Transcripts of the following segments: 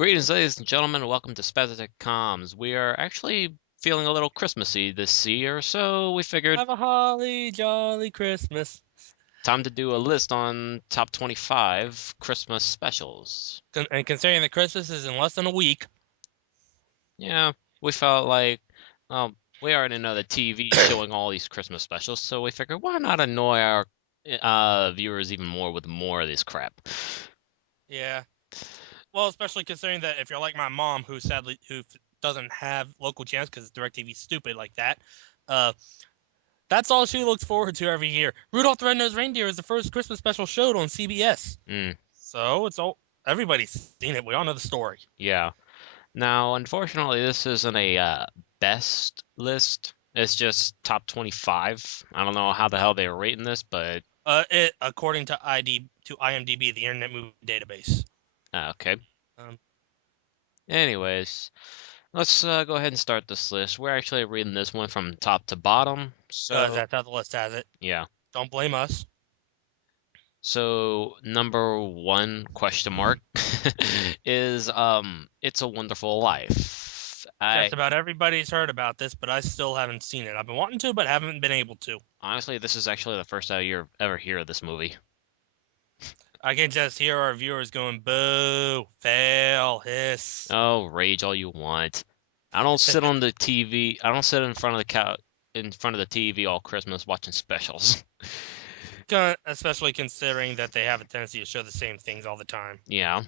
Greetings, ladies and gentlemen, and welcome to SpazAttackComms. We are actually feeling a little Christmassy this year, so we figured Have a holly jolly Christmas. time to do a list on top 25 Christmas specials. And considering that Christmas is in less than a week, Yeah, we felt like, well, we already know the TV showing all these Christmas specials, so we figured why not annoy our viewers even more with more of this crap. yeah. Well, especially considering that if you're like my mom, who doesn't have local channels because DirecTV's stupid like that, uh, that's all she looks forward to every year. Rudolph the Red-Nosed Reindeer is the first Christmas special showed on CBS, Mm, so it's all everybody's seen it. We all know the story. yeah. Now, unfortunately, this isn't a best list. It's just top 25. I don't know how the hell they were rating this, but It according to IMDb, the Internet Movie Database. okay. Um, Anyways, let's go ahead and start this list. We're actually reading this one from top to bottom. because So, that's how the list has it. yeah. Don't blame us. So, number one question mark is It's a Wonderful Life. Just about everybody's heard about this, but I still haven't seen it. I've been wanting to, but haven't been able to. Honestly, this is actually the first I ever hear of this movie. I can just hear our viewers going, boo, fail, hiss. Oh, rage all you want. I don't sit on the TV. I don't sit in front of the couch in front of the TV all Christmas watching specials. Especially considering that they have a tendency to show the same things all the time. Yeah,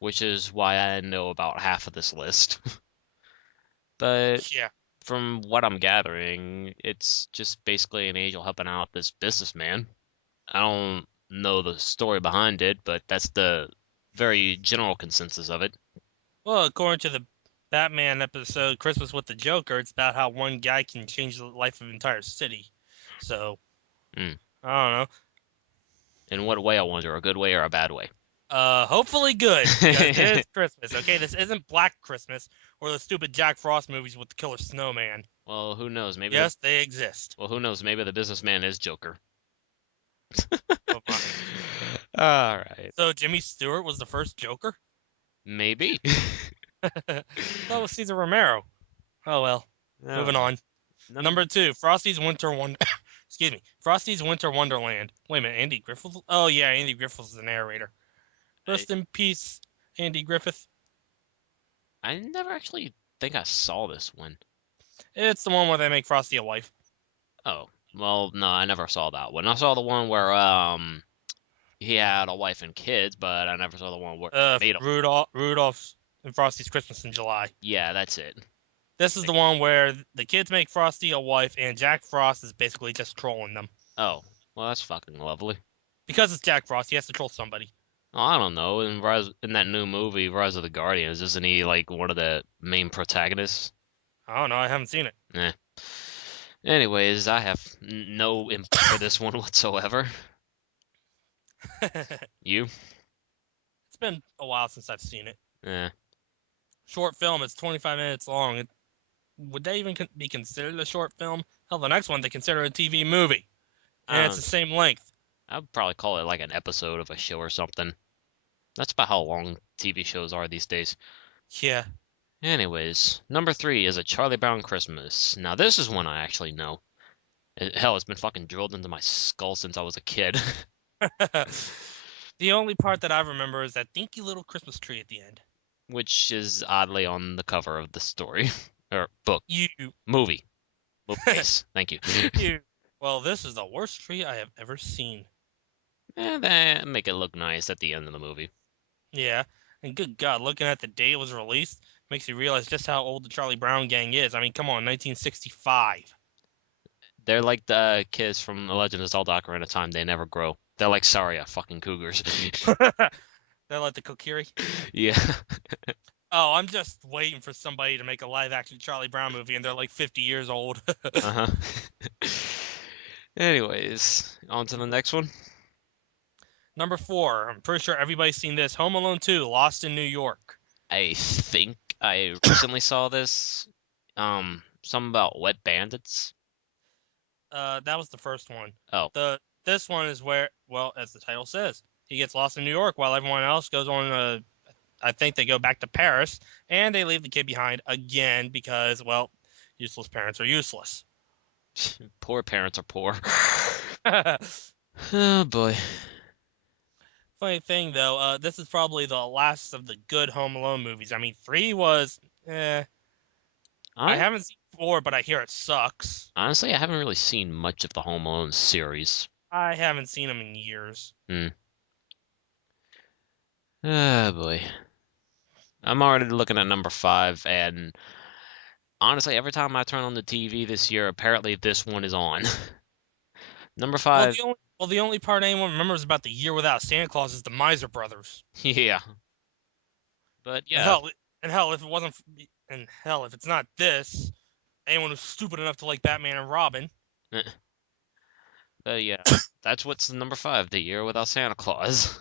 which is why I know about half of this list. But Yeah. from what I'm gathering, it's just basically an angel helping out this businessman. I don't know the story behind it, but that's the very general consensus of it. Well, according to the Batman episode, Christmas with the Joker, it's about how one guy can change the life of an entire city. So, Mm. I don't know. In what way, I wonder? A good way or a bad way? Hopefully good, because it is Christmas, okay? This isn't Black Christmas or the stupid Jack Frost movies with the killer snowman. Well, who knows? Yes, they exist. Well, who knows? Maybe the businessman is Joker. Oh, my. All right. So Jimmy Stewart was the first Joker? Maybe. That was Cesar Romero. Oh well. Moving on. Number 2, Frosty's Winter Wonder. Excuse me, Frosty's Winter Wonderland. Wait a minute, Andy Griffith? Oh yeah, Andy Griffith is the narrator. Rest in peace, Andy Griffith. I never actually think I saw this one. It's the one where they make Frosty a wife. Oh, well, no, I never saw that one. I saw the one where he had a wife and kids, but I never saw the one where made him. Rudolph and Frosty's Christmas in July. Yeah, that's it. This is the one where the kids make Frosty a wife, and Jack Frost is basically just trolling them. Oh, well, that's fucking lovely. Because it's Jack Frost, he has to troll somebody. Oh, I don't know. In that new movie, Rise of the Guardians, isn't he like one of the main protagonists? I don't know, I haven't seen it. Eh. Anyways, I have no input for this one whatsoever. You? It's been a while since I've seen it. Eh. Short film, it's 25 minutes long. Would that even be considered a short film? Hell, the next one they consider a TV movie. And it's the same length. I'd probably call it like an episode of a show or something. That's about how long TV shows are these days. Yeah. Anyways, number 3 is A Charlie Brown Christmas. Now, this is one I actually know. Hell, it's been fucking drilled into my skull since I was a kid. The only part that I remember is that dinky little Christmas tree at the end. Which is oddly on the cover of the story. Or book. You. Movie. Yes, thank you. You. Well, this is the worst tree I have ever seen. They make it look nice at the end of the movie. Yeah. And good God, looking at the date it was released makes you realize just how old the Charlie Brown gang is. I mean, come on, 1965. They're like the kids from The Legend of Zelda Ocarina of Time. They never grow. They're like Saria fucking cougars. They're like the Kokiri. Yeah. Oh, I'm just waiting for somebody to make a live-action Charlie Brown movie, and they're like 50 years old. Uh-huh. Anyways, on to the next one. Number 4, I'm pretty sure everybody's seen this. Home Alone 2, Lost in New York. I think I recently saw this. Something about wet bandits. That was the first one. Oh. This one is where, well, as the title says, he gets lost in New York while everyone else goes on I think they go back to Paris and they leave the kid behind again because, well, useless parents are useless. Poor parents are poor. Oh boy. Funny thing though, this is probably the last of the good Home Alone movies. I mean, 3 was, I Hon- haven't seen 4, but I hear it sucks. Honestly, I haven't really seen much of the Home Alone series. I haven't seen them in years. Hmm. Oh boy. I'm already looking at number 5, and honestly, every time I turn on the TV this year, apparently this one is on. Number Well, 5, the only part anyone remembers about the year without Santa Claus is the Miser Brothers. yeah. But And yeah, hell, and hell, if it wasn't, and hell, if it's not this, anyone who's stupid enough to like Batman and Robin. but yeah, that's what's number 5, The Year Without Santa Claus.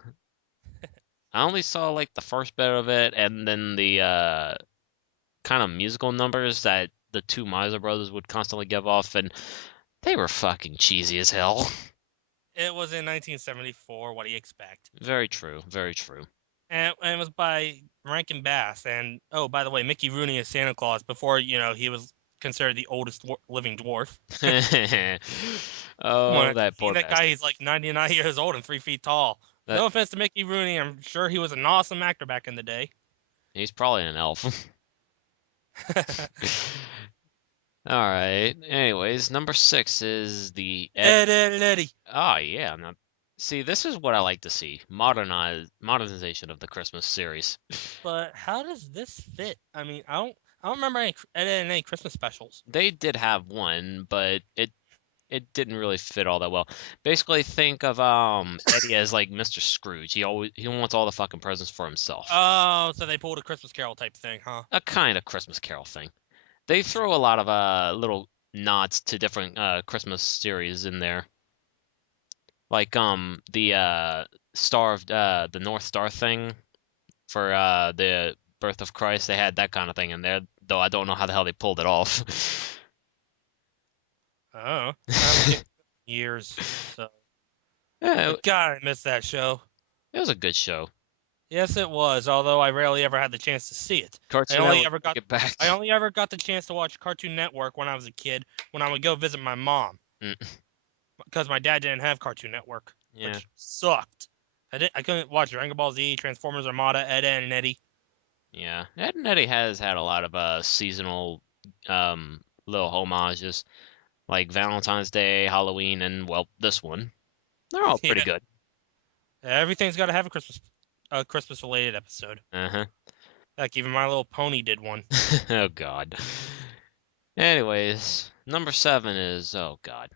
I only saw like the first bit of it, and then the kind of musical numbers that the two Miser brothers would constantly give off, and they were fucking cheesy as hell. It was in 1974. What do you expect? Very true, very true. And it was by Rankin Bass. And oh, by the way, Mickey Rooney is Santa Claus before he was considered the oldest living dwarf. Come Oh, on, that poor that bastard. guy, he's like 99 years old and 3 feet tall. That, No offense to Mickey Rooney, I'm sure he was an awesome actor back in the day. he's probably an elf. All right. Anyways, number 6 is the Ed and Eddie. Oh yeah. Now, see, this is what I like to see. Modernization of the Christmas series. But how does this fit? I mean, I don't remember any Ed and Eddie Christmas specials. They did have one, but it didn't really fit all that well. Basically, think of Eddie as like Mr. Scrooge. He wants all the fucking presents for himself. Oh, so they pulled a Christmas Carol type thing, huh? A kind of Christmas Carol thing. They throw a lot of little nods to different Christmas series in there. Like the Star of the North Star thing for the birth of Christ. They had that kind of thing in there, though I don't know how the hell they pulled it off. Oh, I haven't seen it in years. So, Yeah, but God, I missed that show. it was a good show. Yes, it was. Although I rarely ever had the chance to see it. Cartoon Network, take it back. I only ever got the chance to watch Cartoon Network when I was a kid, when I would go visit my mom, Mm, because my dad didn't have Cartoon Network, yeah. which sucked. I couldn't watch Dragon Ball Z, Transformers Armada, Ed, Edd and Eddie. Yeah, Ed and Eddie has had a lot of seasonal little homages, like Valentine's Day, Halloween, and well, this one. They're all pretty Yeah. good. Everything's got to have a Christmas related episode. Uh-huh. Like even My Little Pony did one. Oh God. Anyways, number 7 is oh God.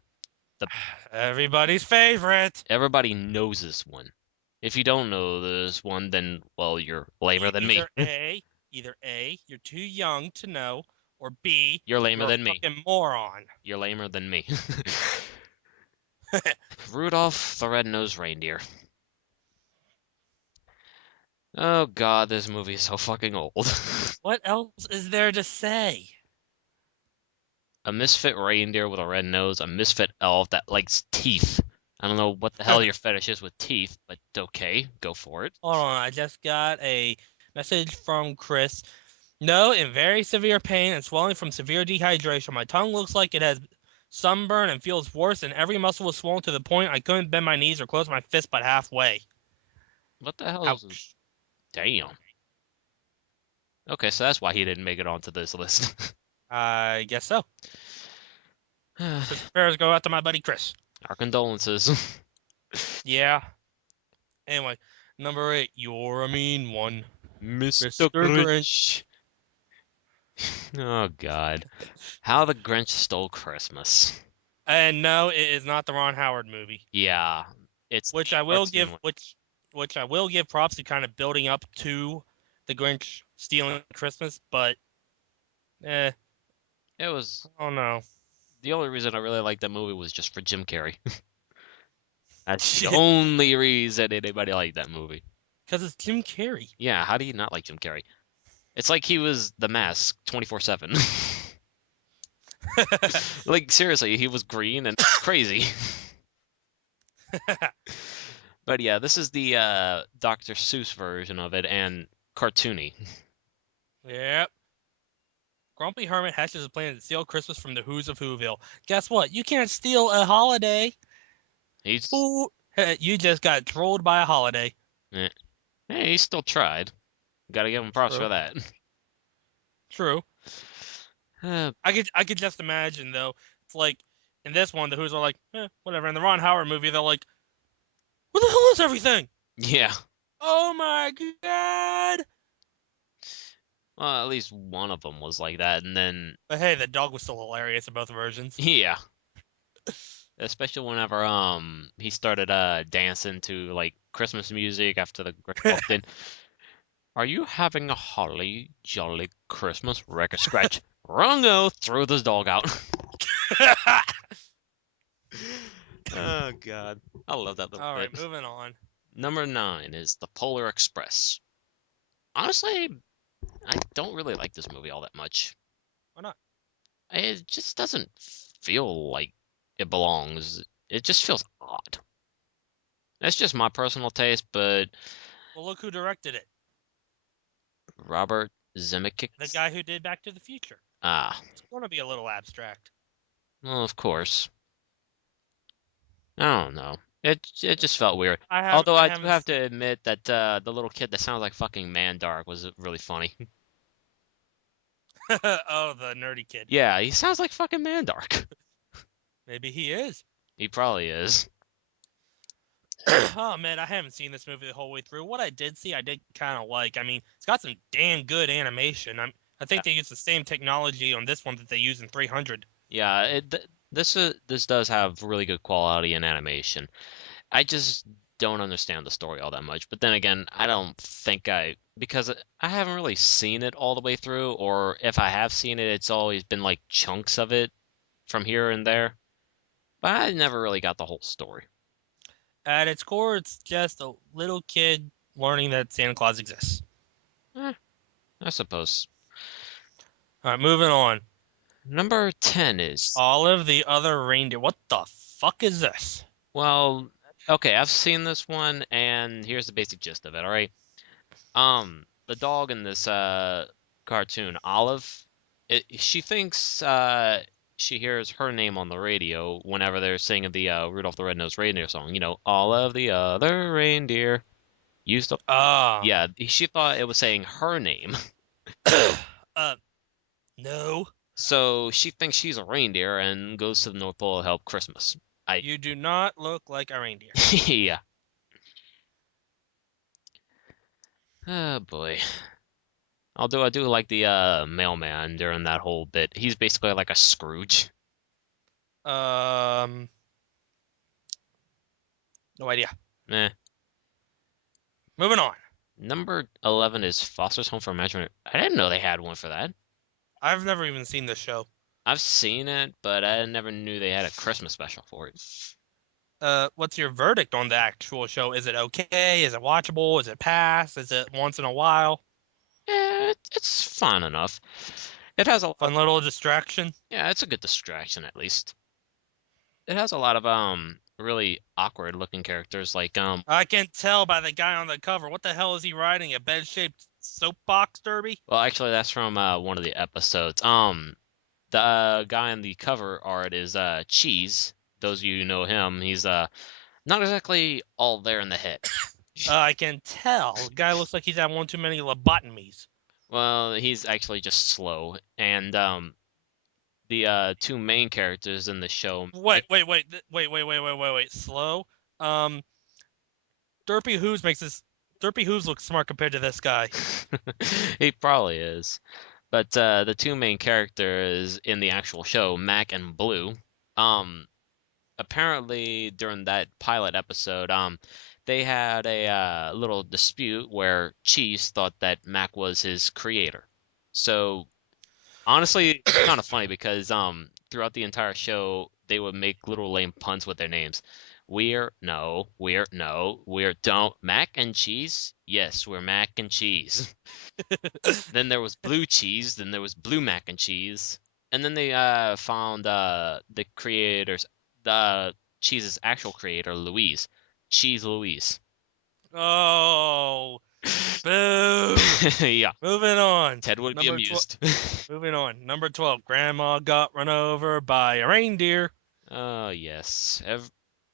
Everybody's favorite. Everybody knows this one. If you don't know this one, then well, you're lamer than me. Either A, you're too young to know, or B, You're lamer you're a than me. fucking moron. You're lamer than me. Rudolph the Red-Nosed Reindeer. Oh God, this movie is so fucking old. What else is there to say? A misfit reindeer with a red nose, a misfit elf that likes teeth. I don't know what the hell your fetish is with teeth, but okay, go for it. Hold on, I just got a message from Chris. No, in very severe pain and swelling from severe dehydration. My tongue looks like it has sunburn and feels worse, and every muscle was swollen to the point I couldn't bend my knees or close my fist but halfway. What the hell is Ouch. Damn. Okay, so that's why he didn't make it onto this list. I guess so. Prayers go out to my buddy Chris. Our condolences. Yeah. Anyway, number 8. You're a mean one. Mr. Grinch. Oh God. How the Grinch Stole Christmas. And no, it is not the Ron Howard movie. Yeah, it's Which I will give which I will give props to kind of building up to the Grinch stealing Christmas, but it was oh no. the only reason I really liked that movie was just for Jim Carrey. That's the only reason anybody liked that movie. Because it's Jim Carrey. Yeah, how do you not like Jim Carrey? It's like he was the Mask 24/7. Like seriously, he was green and crazy. But yeah, this is the Dr. Seuss version of it, and cartoony. Yep. Grumpy Hermit hatches a plan to steal Christmas from the Who's of Whoville. Guess what? You can't steal a holiday. He's Ooh, you just got trolled by a holiday. eh, Hey, he still tried. Gotta give him props True. for that. True. Uh, I could just imagine though. It's like in this one, the Who's are like, whatever. In the Ron Howard movie, they're like, what the hell is everything? yeah. Oh my god! Well, at least one of them was like that, and then But hey, the dog was still hilarious in both versions. yeah, especially whenever he started dancing to like Christmas music after the Grinch walked in. Are you having a holly jolly Christmas? Wreck a scratch. Rungo threw this dog out. Oh God, I love that little All right, bit. moving on. Number 9 is the Polar Express. Honestly, I don't really like this movie all that much. Why not? It just doesn't feel like it belongs. It just feels odd. That's just my personal taste, but Well, look who directed it. Robert The Zemeckis. guy who did Back to the Future. Ah, It's going to be a little abstract. well, of course. I don't know. It just felt weird. I have Although I I do haven't. have to admit that the little kid that sounds like fucking Mandark was really funny. Oh, the nerdy kid. Yeah, he sounds like fucking Mandark. Maybe he is. He probably is. Oh man, I haven't seen this movie the whole way through. What I did see, I did kind of like. I mean, it's got some damn good animation. I think they use the same technology on this one that they use in 300. Yeah, this does have really good quality in animation. I just don't understand the story all that much. But then again, I don't think because I haven't really seen it all the way through, or if I have seen it, it's always been like chunks of it from here and there. But I never really got the whole story. At its core, it's just a little kid learning that Santa Claus exists. Eh, I suppose. All right, moving on. Number 10 is, All of the other reindeer. What the fuck is this? well, okay, I've seen this one, and here's the basic gist of it, all right? The dog in this cartoon, Olive, she thinks she hears her name on the radio whenever they're singing the Rudolph the Red-Nosed Reindeer song. You know, all of the other reindeer used to. Ah, Yeah, she thought it was saying her name. uh, no. So she thinks she's a reindeer and goes to the North Pole to help Christmas. You do not look like a reindeer. Yeah. Oh boy. Although I do like the mailman during that whole bit. He's basically like a Scrooge. Um, no idea. Eh. Moving on. Number 11 is Foster's Home for Imaginary. I didn't know they had one for that. I've never even seen this show. I've seen it, but I never knew they had a Christmas special for it. What's your verdict on the actual show? Is it okay? Is it watchable? Is it pass? Is it once in a while? It's fun enough. It has a lot Fun little distraction. yeah, it's a good distraction at least. It has a lot of really awkward looking characters like I can tell by the guy on the cover. What the hell is he riding? A bed-shaped soapbox derby? well actually that's from one of the episodes. The guy on the cover art is Cheese. Those of you who know him, he's not exactly all there in the head. I can tell. The guy looks like he's had one too many lobotomies. Well, he's actually just slow, and the two main characters in the show. Wait. Slow. Um, Derpy Hooves looks smart compared to this guy. He probably is, but the two main characters in the actual show, Mac and Blue, um, apparently during that pilot episode, they had a little dispute where Cheese thought that Mac was his creator. So honestly, it's kind of funny because throughout the entire show they would make little lame puns with their names. We're don't mac and cheese. Yes, we're mac and cheese. Then there was blue cheese. Then there was blue mac and cheese. And then they found the creators, the cheese's actual creator, Louise, Cheese Louise. Oh, Boo! Yeah, Moving on. Ted would be Number 12. amused. Moving on. Number 12. Grandma got run over by a reindeer. Oh, yes.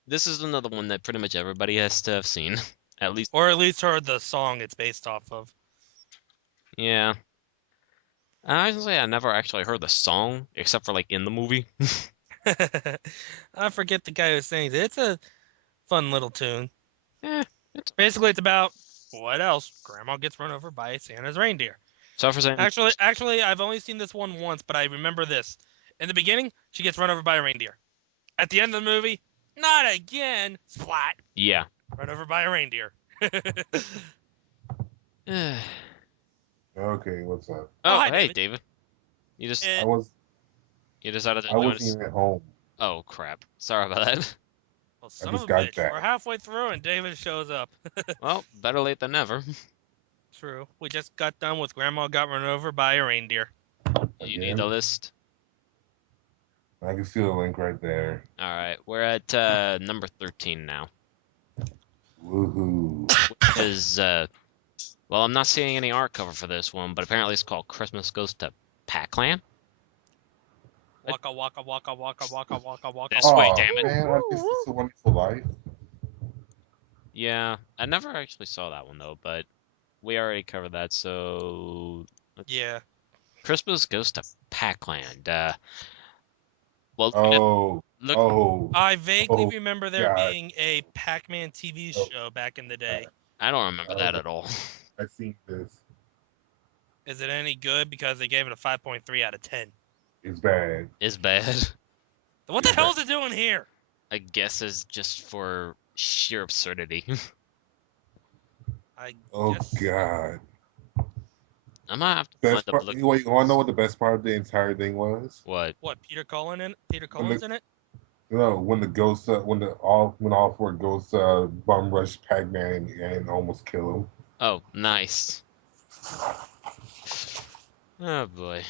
This is another one that pretty much everybody has to have seen. At least, Or at least heard the song it's based off of. yeah. Honestly, I never actually heard the song, except for, like, in the movie. I forget the guy who sings it. It's a fun little tune. Eh, it's Basically, it's about what else? Grandma gets run over by Santa's reindeer. so for saying, Actually, I've only seen this one once, but I remember this. In the beginning, she gets run over by a reindeer. At the end of the movie, not again. Splat. yeah. Run over by a reindeer. Oh, Okay, what's up? Oh, hi, hey, David. David. You just Eh, you decided to I join wasn't us. even at home. Oh, crap. Sorry about that. well, son just of a got bitch. back. We're halfway through and David shows up. Well, better late than never. True. We just got done with Grandma got run over by a reindeer. You need Again? the list. I can see the link right there. All right, we're at number 13 now. Woohoo! Is well, I'm not seeing any art cover for this one, but apparently it's called Christmas Goes to Pac-Land. Waka waka waka waka waka waka waka. This way, Aw, damn it. Man, is this a Wonderful Life? Yeah, I never actually saw that one though, but we already covered that. So Yeah. Christmas Goes to Pac-Land. Well, Oh, look, oh, I vaguely Oh, remember there God. being a Pac-Man TV Oh. show back in the day. I don't remember that at all. I've seen this. Is it any good? Because they gave it a 5.3 out of 10. It's bad. It's bad. What the hell is it doing here? I guess it's just for sheer absurdity. I Oh guess. God. I'm gonna have to Best find the part. look. Wait, you wanna know what the best part of the entire thing was? What? What, Peter Cullen Cullen's in it? No, when the ghosts, when all four ghosts bum rush Pac-Man and almost kill him. Oh, nice. Oh boy.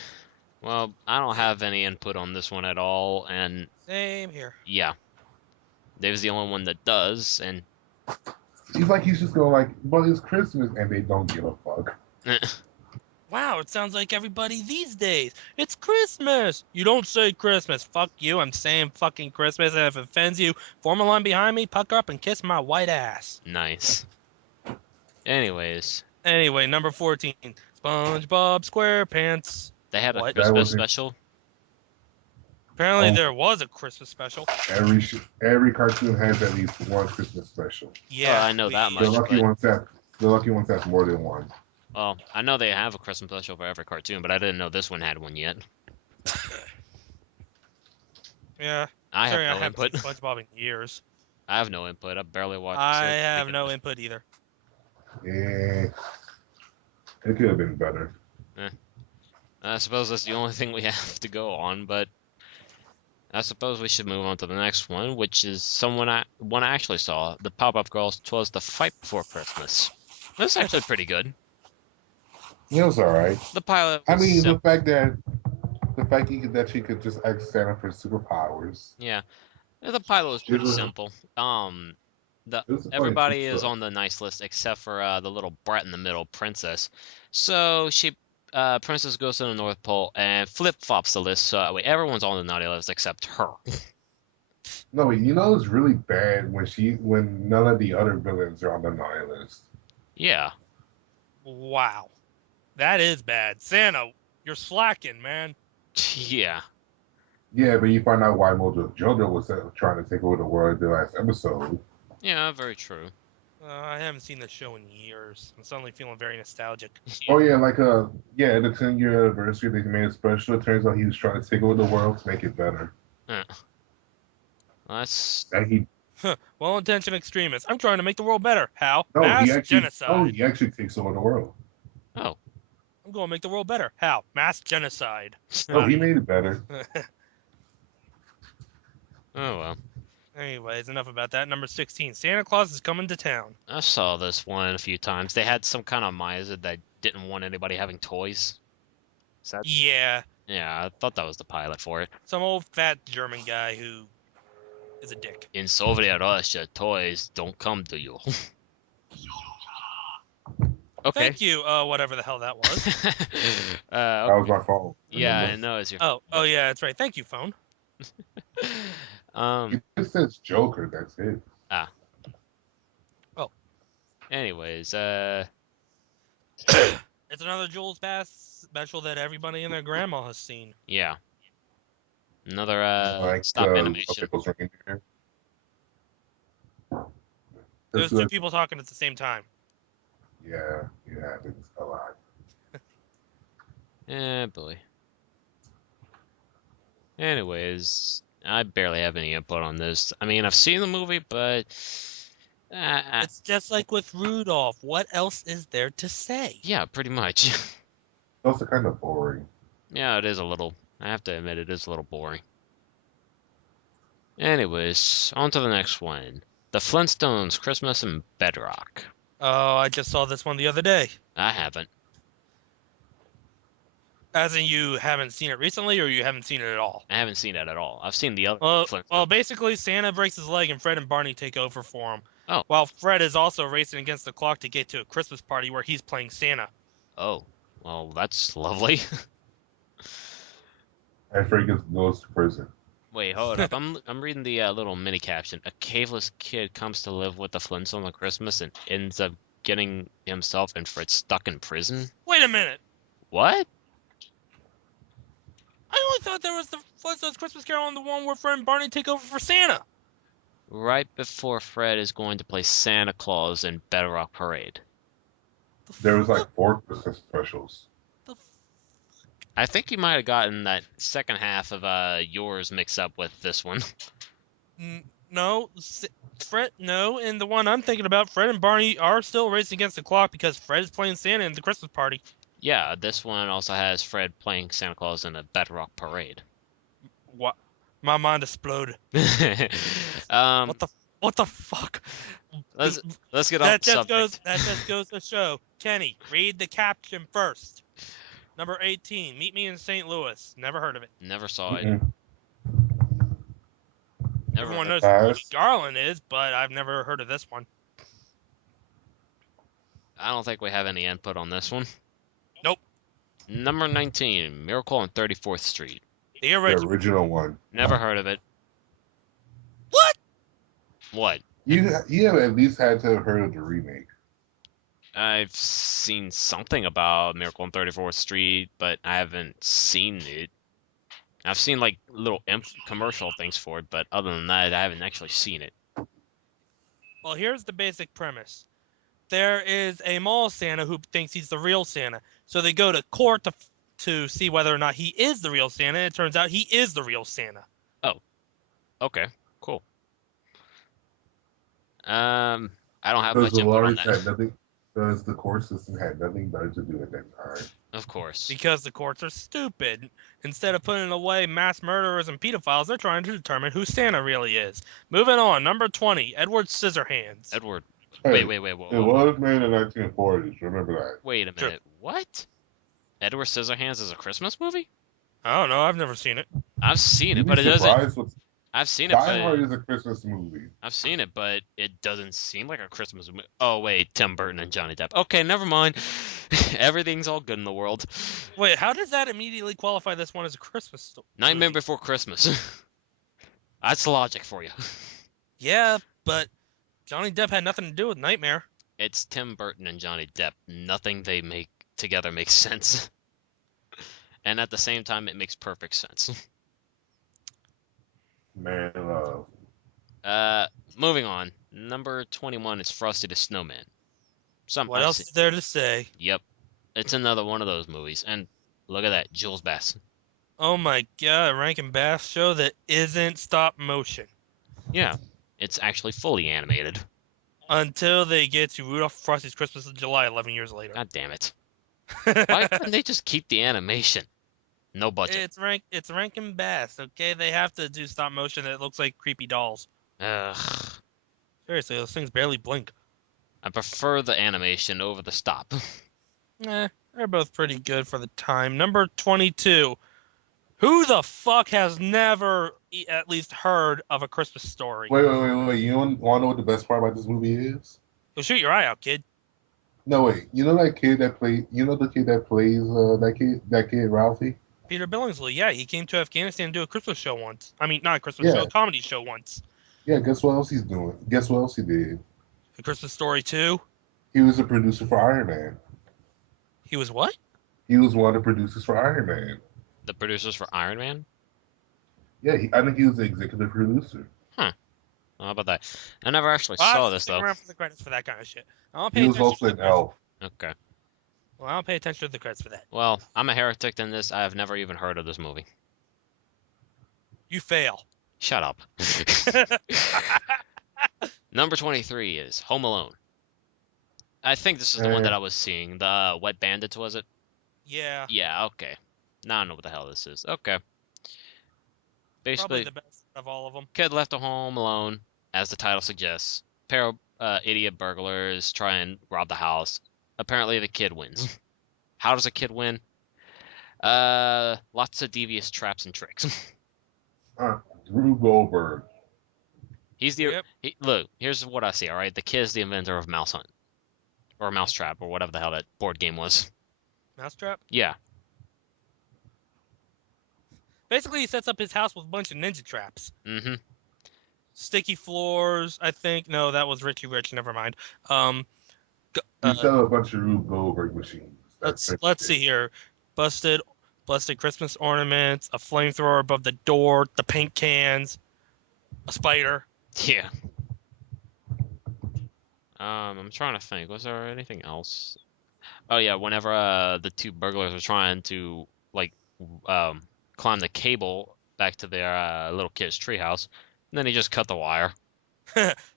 Well, I don't have any input on this one at all, and Same here. yeah, Dave's the only one that does, and He's just going like, but it's Christmas, and they don't give a fuck. Wow, it sounds like everybody these days. It's Christmas. You don't say Christmas. Fuck you. I'm saying fucking Christmas. And if it offends you, form a line behind me, pucker up, and kiss my white ass. nice. Anyways, Anyway, number 14. SpongeBob SquarePants. they had a What? Christmas wasn't- special. Apparently Oh. there was a Christmas special. Every cartoon has at least one Christmas special. Yeah, I know that The much. lucky but- ones have more than one. Well, I know they have a Christmas special for every cartoon, but I didn't know this one had one yet. Yeah. I Sorry, I have no haven't input. seen SpongeBob in years. I have no input. I barely watched. I it have because- no input either. Yeah, it could have been better. I suppose that's the only thing we have to go on, but I suppose we should move on to the next one, which is one I actually saw. The Pop-Up Girls 'Twas the Fight Before Christmas. That's actually pretty good. It was all right. The pilot I was mean, simple. the fact that she could just ask Santa for superpowers. Yeah, the pilot was pretty Mhm. simple. It was a funny Everybody tweet, is though. on the nice list except for the little brat in the middle, Princess. So Princess goes to the North Pole and flip-flops the list, so that way everyone's on the naughty list except her. No, you know it's really bad when none of the other villains are on the naughty list. Yeah. Wow. That is bad. Santa, you're slacking, man. Yeah. Yeah, but you find out why Mojo Jojo was trying to take over the world the last episode. Yeah, very true. I haven't seen the show in years. I'm suddenly feeling very nostalgic. Oh yeah, the 10-year anniversary they made a special. It turns out he was trying to take over the world to make it better. That's And he Well-intentioned extremists. I'm trying to make the world better. How? no, Mass he actually genocide. he actually takes over the world. oh. I'm going to make the world better. How? Mass genocide. No, he made it better. Oh well. Anyways, enough about that. Number 16. Santa Claus is coming to town. I saw this one a few times. They had some kind of Misa that didn't want anybody having toys. Is that... Yeah. Yeah, I thought that was the pilot for it. Some old fat German guy who is a dick. In Soviet Russia, toys don't come to you. Okay. Thank you. Whatever the hell that was. That was my phone. Yeah, I Remember? know it's your. Oh yeah, that's right. Thank you, phone. It just says Joker. That's it. Oh. Anyways, It's another Jules Bass special that everybody and their grandma has seen. yeah. Another Like stop animation. Pickles Reindeer. There's That's two people talking at the same time. Yeah, it happens a lot. Boy. Anyways, I barely have any input on this. I mean, I've seen the movie, but It's just like with Rudolph. What else is there to say? yeah, pretty much. Those are kind of boring. Yeah, it is a little. I have to admit, it is a little boring. Anyways, on to the next one. The Flintstones, Christmas in Bedrock. Oh, I just saw this one the other day. I haven't. As in, you haven't seen it recently, or you haven't seen it at all? I haven't seen it at all. I've seen the other Flintstones. Well, basically, Santa breaks his leg, and Fred and Barney take over for him. Oh. While Fred is also racing against the clock to get to a Christmas party where he's playing Santa. Oh, well, that's lovely. And Fred goes to prison. Wait, hold up. I'm reading the little mini caption. A caveless kid comes to live with the Flintstones on Christmas and ends up getting himself and Fred stuck in prison. Wait a minute. What? I only thought there was the Flintstones Christmas Carol and the one where Fred and Barney take over for Santa. Right before Fred is going to play Santa Claus in Bedrock Parade. There was like 4 Christmas specials. I think you might have gotten that second half of yours mixed up with this one. No, Fred. No, and the one I'm thinking about, Fred and Barney are still racing against the clock because Fred is playing Santa in the Christmas party. Yeah, this one also has Fred playing Santa Claus in a Bedrock Parade. What? My mind exploded. What the fuck? Let's get off the subject. That just goes to show. Kenny, read the caption first. Number 18, Meet Me in St. Louis. Never heard of it. Never saw it. Never Everyone knows who Woody Garland is, but I've never heard of this one. I don't think we have any input on this one. Nope. Number 19, Miracle on 34th Street. The original one. Never heard of it. What? What? You have at least had to have heard of the remake. I've seen something about Miracle on 34th Street, but I haven't seen it. I've seen like little commercial things for it, but other than that, I haven't actually seen it. Well, here's the basic premise. There is a mall Santa who thinks he's the real Santa. So they go to court to see whether or not he is the real Santa. It turns out he is the real Santa. Oh. Okay. Cool. I don't have much input on that. Because the court system had nothing better to do at that time. Of course. Because the courts are stupid. Instead of putting away mass murderers and pedophiles, they're trying to determine who Santa really is. Moving on, number 20, Edward Scissorhands. Edward. Hey, wait. Whoa. It was made in the 1940s. Remember that. Wait a minute. Sure. What? Edward Scissorhands is a Christmas movie? I don't know. I've never seen it. I've seen it, but it doesn't. I've seen it, Die Hard but is a Christmas movie. I've seen it, but it doesn't seem like a Christmas movie. Oh wait, Tim Burton and Johnny Depp. Okay, never mind. Everything's all good in the world. Wait, how does that immediately qualify this one as a Christmas story? Nightmare Before Christmas. That's logic for you. Yeah, but Johnny Depp had nothing to do with Nightmare. It's Tim Burton and Johnny Depp. Nothing they make together makes sense. And at the same time, it makes perfect sense. Man love. Moving on. Number 21 is Frosty the Snowman. What else is there to say? Yep. It's another one of those movies. And look at that, Jules Bass. Oh my god, Rankin Bass show that isn't stop motion. Yeah, it's actually fully animated. Until they get to Rudolph Frosty's Christmas in July 11 years later. God damn it. Why couldn't they just keep the animation? No budget. It's Rankin Bass, okay? They have to do stop motion that looks like creepy dolls. Ugh. Seriously, those things barely blink. I prefer the animation over the stop. They're both pretty good for the time. Number 22. Who the fuck has never at least heard of A Christmas Story? Wait. You want to know what the best part about this movie is? Go shoot your eye out, kid. No, wait. You know that kid that played? You know the kid that plays that kid Ralphie? Peter Billingsley, yeah, he came to Afghanistan to do a Christmas show once. I mean, not a Christmas show, Yeah, a comedy show once. yeah. Guess what else he's doing? Guess what else he did? A Christmas Story 2. He was a producer for Iron Man. He was what? He was one of the producers for Iron Man. The producers for Iron Man? Yeah, I think he was the executive producer. Huh. How about that? I never actually Well, saw I'll this, stick though. around for the credits for that kind of shit. I don't pay He was attention also to the an credits. elf. Okay. Well, I don't pay attention to the credits for that. Well, I'm a heretic in this. I have never even heard of this movie. You fail. Shut up. Number 23 is Home Alone. I think this is the one that I was seeing. The Wet Bandits, was it? Yeah. Yeah, okay. Now I know what the hell this is. Okay. Probably Basically, the best of all of them. kid left at home alone, as the title suggests. Pair of idiot burglars try and rob the house. Apparently, the kid wins. How does a kid win? Lots of devious traps and tricks. Rube Goldberg. He's the Yep. look. Here's what I see. All right, the kid is the inventor of Mouse Hunt, or Mousetrap, or whatever the hell that board game was. Mousetrap? Yeah. Basically, he sets up his house with a bunch of ninja traps. Mm-hmm. Sticky floors, I think. No, that was Richie Rich. Never mind. You sell a bunch of Rube Goldberg machines. Let's see here. Busted Christmas ornaments, a flamethrower above the door, the paint cans, a spider. Yeah. I'm trying to think. Was there anything else? Oh yeah, whenever the two burglars were trying to climb the cable back to their little kid's treehouse, and then he just cut the wire.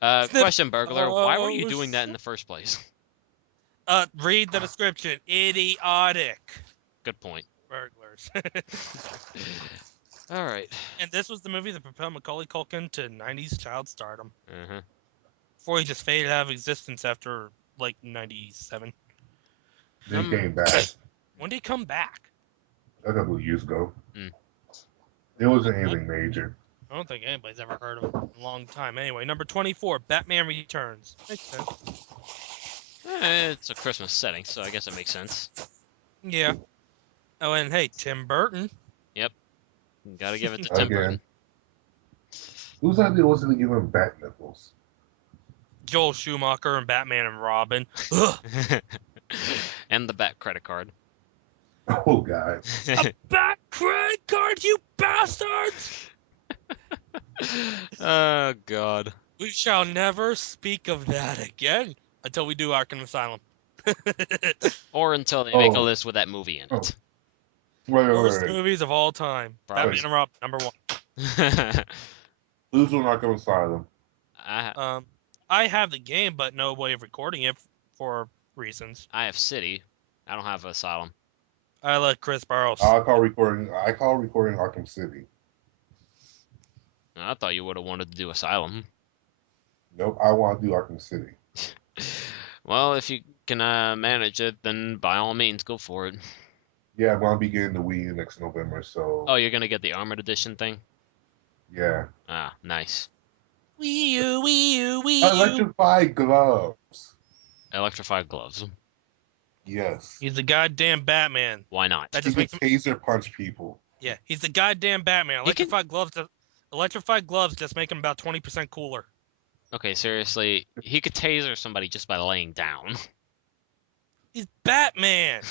Question, burglar, why were you doing that in the first place? Read the description. Idiotic Good point. burglars. All right. And this was the movie that propelled Macaulay Culkin to 90s child stardom. Uh-huh. Before he just faded out of existence after, like, 97. They came back When did he come back? a couple of years ago. Mm. It wasn't anything major. I don't think anybody's ever heard of him in a long time. Anyway, number 24, Batman Returns. Makes sense. It's a Christmas setting, so I guess it makes sense. Yeah. Oh, and hey, Tim Burton. Gotta give it to Tim Burton. Again. Whose idea was it to give him bat nipples? Joel Schumacher and Batman and Robin. Ugh. And the Bat credit card. Oh, God. Bat credit card, you bastards! Oh, God. We shall never speak of that again until we do Arkham Asylum. Or until they make a Oh. list with that movie in it. Worst Wait. movies of all time. Probably. Batman and Robin, number 1. Who's will not go Asylum? I have the game, but no way of recording it for reasons. I have City. I don't have Asylum. I let Chris Barrows. I call recording Arkham City. I thought you would have wanted to do Asylum. Nope, I want to do Arkham City. Well, if you can manage it, then by all means, go for it. Yeah, I'm gonna be getting the Wii U next November, so Oh, you're gonna get the Armored Edition thing? yeah. Ah, nice. Wii U, Wii U, Wii U. Electrified gloves. Electrified gloves. Yes. He's the goddamn Batman. Why not? That He just can makes him. taser punch people. Yeah, he's the goddamn Batman. He can- Electrified gloves just make him about 20% cooler. Okay, seriously, he could taser somebody just by laying down. He's Batman.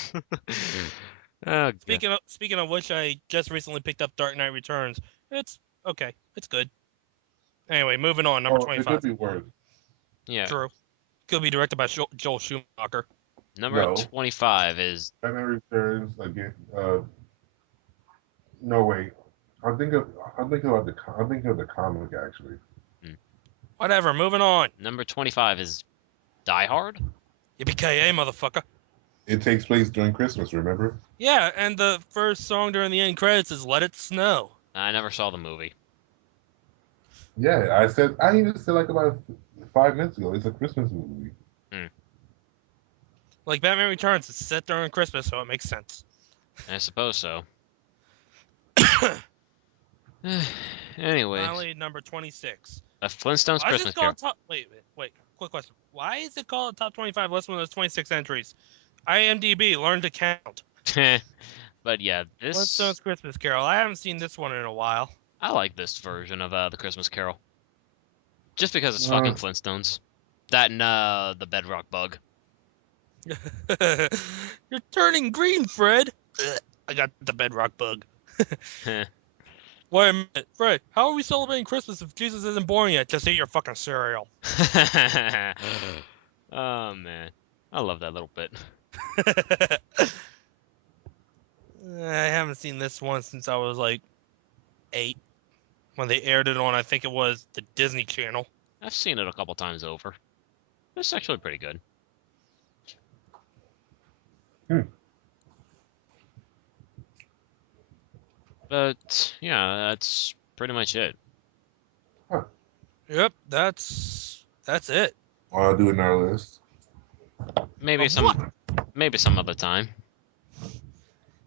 Oh, God. Speaking of which, I just recently picked up Dark Knight Returns. It's okay. It's good. Anyway, moving on. Number It 25. could be worse. Yeah. True. Could be directed by Joel Schumacher. Number No. 25 is Batman Returns again. No wait. I'm thinking of the comic actually. Whatever. Moving on. number 25 is Die Hard. Yippee-ki-yay, motherfucker. It takes place during Christmas. Remember? Yeah, and the first song during the end credits is "Let It Snow." I never saw the movie. Yeah, I even said like about 5 minutes ago. It's a Christmas movie. Like Batman Returns, it's set during Christmas, so it makes sense. I suppose so. Anyway, Finally, number 26. a Flintstones I Christmas just Carol. gonna talk. Wait. quick question. Why is it called a top 25 list when there's 26 entries? IMDb, learn to count. But yeah, Flintstones Christmas Carol. I haven't seen this one in a while. I like this version of the Christmas Carol. Just because it's fucking Flintstones. That and the Bedrock Bug. You're turning green, Fred. I got the Bedrock Bug. Wait a minute, Fred, how are we celebrating Christmas if Jesus isn't born yet? Just eat your fucking cereal. Oh, man. I love that little bit. I haven't seen this one since I was like 8. When they aired it on, I think it was the Disney Channel. I've seen it a couple times over. It's actually pretty good. But, yeah, that's pretty much it. Yep, that's it. I'll do another list. Maybe some other time.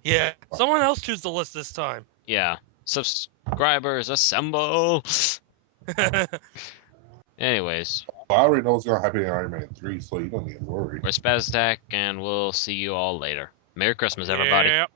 Yeah, someone else choose the list this time. Yeah. Subscribers assemble. Anyways, I already know what's gonna happen in Iron Man 3, so you don't need to worry. we're Spaz Attack, and we'll see you all later. Merry Christmas, everybody. Yep.